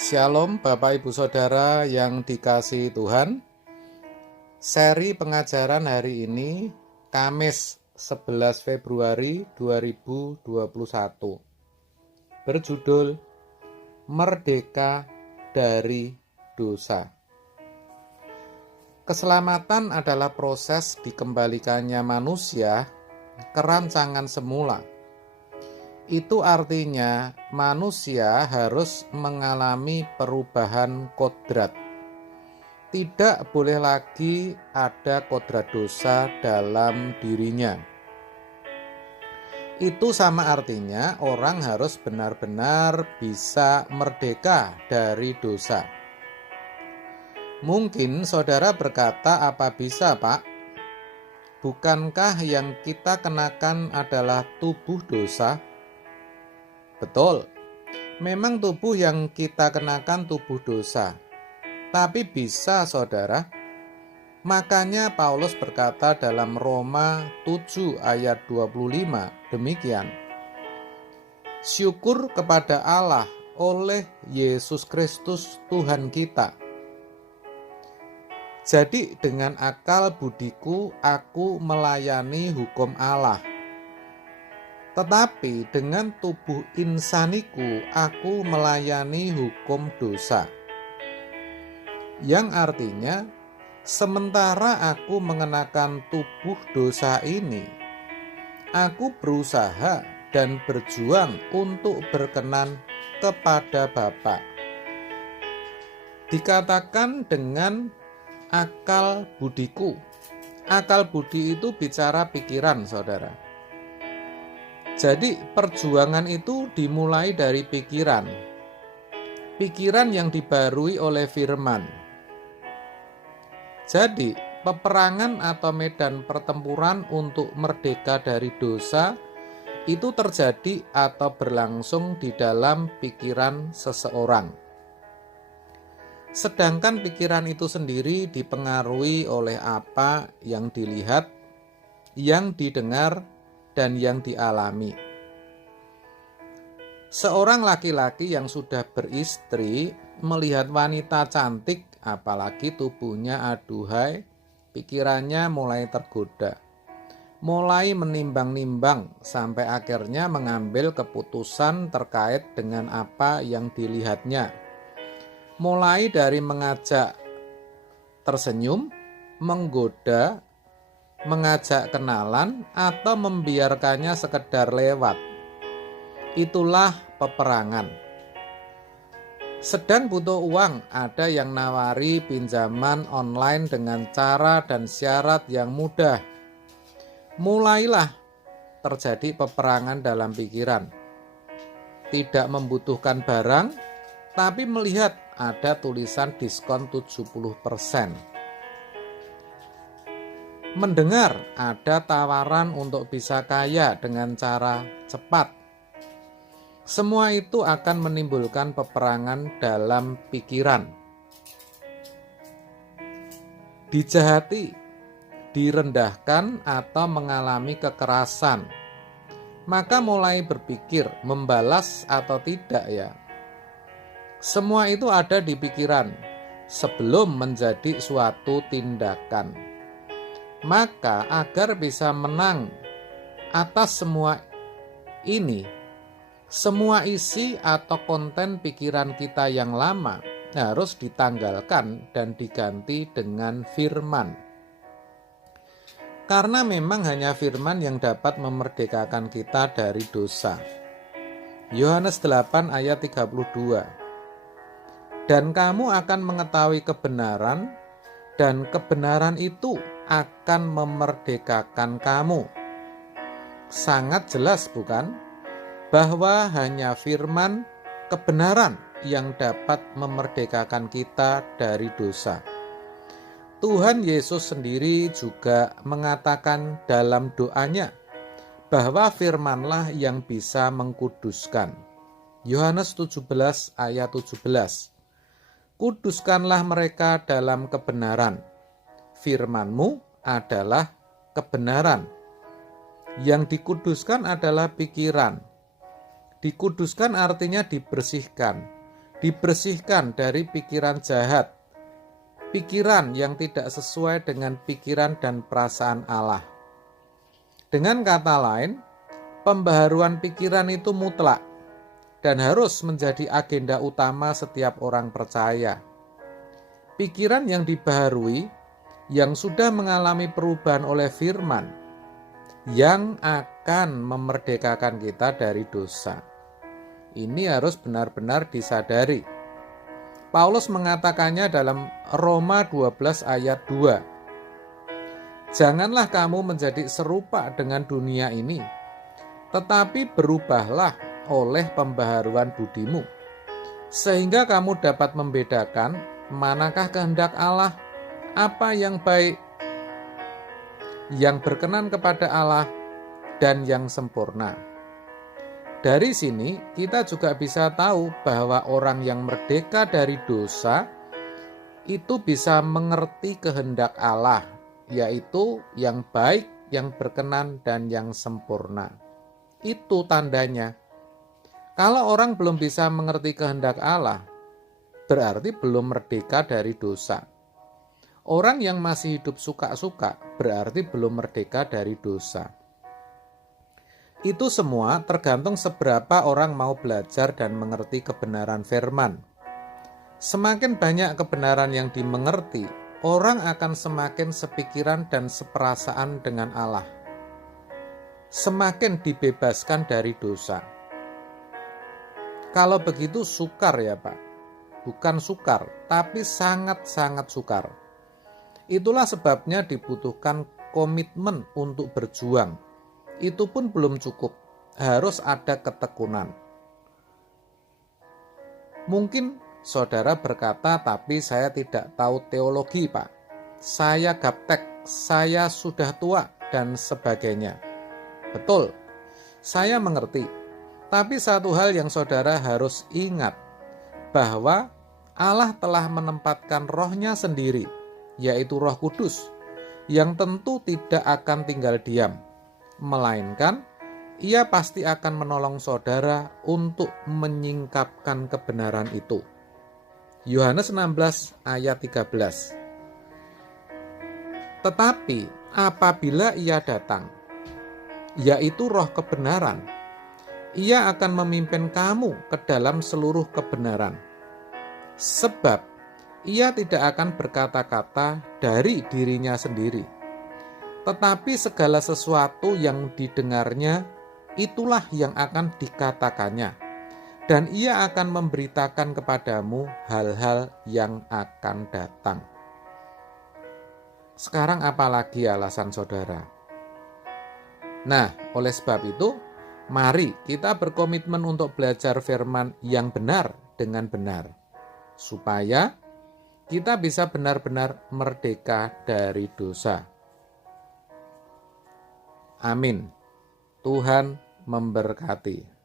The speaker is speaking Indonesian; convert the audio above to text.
Shalom Bapak Ibu Saudara yang dikasihi Tuhan. Seri pengajaran hari ini Kamis 11 Februari 2021 berjudul Merdeka dari Dosa. Keselamatan adalah proses dikembalikannya manusia ke rancangan semula. Itu artinya manusia harus mengalami perubahan kodrat. Tidak boleh lagi ada kodrat dosa dalam dirinya. Itu sama artinya orang harus benar-benar bisa merdeka dari dosa. Mungkin saudara berkata, apa bisa, Pak? Bukankah yang kita kenakan adalah tubuh dosa? Betul, memang tubuh yang kita kenakan tubuh dosa. Tapi bisa, saudara. Makanya Paulus berkata dalam Roma 7 ayat 25 demikian. Syukur kepada Allah oleh Yesus Kristus Tuhan kita. Jadi dengan akal budiku aku melayani hukum Allah. Tetapi dengan tubuh insaniku aku melayani hukum dosa. Yang artinya, sementara aku mengenakan tubuh dosa ini, aku berusaha dan berjuang untuk berkenan kepada Bapa. Dikatakan dengan akal budiku. Akal budi itu bicara pikiran, saudara. Jadi perjuangan itu dimulai dari pikiran. Pikiran yang dibarui oleh firman. Jadi peperangan atau medan pertempuran untuk merdeka dari dosa itu terjadi atau berlangsung di dalam pikiran seseorang. Sedangkan pikiran itu sendiri dipengaruhi oleh apa yang dilihat, yang didengar, dan yang dialami. Seorang laki-laki yang sudah beristri melihat wanita cantik, apalagi tubuhnya aduhai, pikirannya mulai tergoda. Mulai menimbang-nimbang sampai akhirnya mengambil keputusan terkait dengan apa yang dilihatnya. Mulai dari mengajak tersenyum, menggoda, mengajak kenalan, atau membiarkannya sekedar lewat. Itulah peperangan. Sedang butuh uang, ada yang nawari pinjaman online dengan cara dan syarat yang mudah. Mulailah terjadi peperangan dalam pikiran. Tidak membutuhkan barang, tapi melihat ada tulisan diskon 70%. Mendengar ada tawaran untuk bisa kaya dengan cara cepat. Semua itu akan menimbulkan peperangan dalam pikiran. Dijahati, direndahkan, atau mengalami kekerasan. Maka mulai berpikir membalas atau tidak ya. Semua itu ada di pikiran sebelum menjadi suatu tindakan. Maka agar bisa menang atas semua ini, semua isi atau konten pikiran kita yang lama harus ditanggalkan dan diganti dengan firman. Karena memang hanya firman yang dapat memerdekakan kita dari dosa. Yohanes 8 ayat 32. Dan kamu akan mengetahui kebenaran, dan kebenaran itu akan memerdekakan kamu. Sangat jelas bukan? Bahwa hanya firman kebenaran yang dapat memerdekakan kita dari dosa. Tuhan Yesus sendiri juga mengatakan dalam doanya bahwa firmanlah yang bisa mengkuduskan. Yohanes 17 ayat 17. Kuduskanlah mereka dalam kebenaran. Firman-Mu adalah kebenaran. Yang dikuduskan adalah pikiran. Dikuduskan artinya dibersihkan. dibersihkan dari pikiran jahat, pikiran yang tidak sesuai dengan pikiran dan perasaan Allah. Dengan kata lain, pembaharuan pikiran itu mutlak dan harus menjadi agenda utama setiap orang percaya. Pikiran yang dibaharui, yang sudah mengalami perubahan oleh firman, yang akan memerdekakan kita dari dosa. Ini harus benar-benar disadari. Paulus mengatakannya dalam Roma 12 ayat 2. Janganlah kamu menjadi serupa dengan dunia ini, tetapi berubahlah oleh pembaharuan budimu, sehingga kamu dapat membedakan manakah kehendak Allah, apa yang baik, yang berkenan kepada Allah, dan yang sempurna. Dari sini kita juga bisa tahu bahwa orang yang merdeka dari dosa itu bisa mengerti kehendak Allah, yaitu yang baik, yang berkenan, dan yang sempurna. Itu tandanya. Kalau orang belum bisa mengerti kehendak Allah, berarti belum merdeka dari dosa. Orang yang masih hidup suka-suka berarti belum merdeka dari dosa. Itu semua tergantung seberapa orang mau belajar dan mengerti kebenaran firman. Semakin banyak kebenaran yang dimengerti, orang akan semakin sepikiran dan seperasaan dengan Allah. Semakin dibebaskan dari dosa. Kalau begitu sukar ya Pak. Bukan sukar, tapi sangat-sangat sukar. Itulah sebabnya dibutuhkan komitmen untuk berjuang. Itu pun belum cukup, harus ada ketekunan. Mungkin saudara berkata, tapi saya tidak tahu teologi Pak. Saya gaptek, saya sudah tua, dan sebagainya. Betul, saya mengerti. Tapi satu hal yang saudara harus ingat, bahwa Allah telah menempatkan rohnya sendiri, yaitu Roh Kudus, yang tentu tidak akan tinggal diam, melainkan ia pasti akan menolong saudara untuk menyingkapkan kebenaran itu. Yohanes 16 ayat 13. Tetapi apabila ia datang, yaitu Roh kebenaran, ia akan memimpin kamu ke dalam seluruh kebenaran. Sebab ia tidak akan berkata-kata dari dirinya sendiri, tetapi segala sesuatu yang didengarnya, itulah yang akan dikatakannya. Dan ia akan memberitakan kepadamu hal-hal yang akan datang. Sekarang apalagi alasan saudara? Nah, oleh sebab itu, mari kita berkomitmen untuk belajar firman yang benar dengan benar, supaya kita bisa benar-benar merdeka dari dosa. Amin. Tuhan memberkati.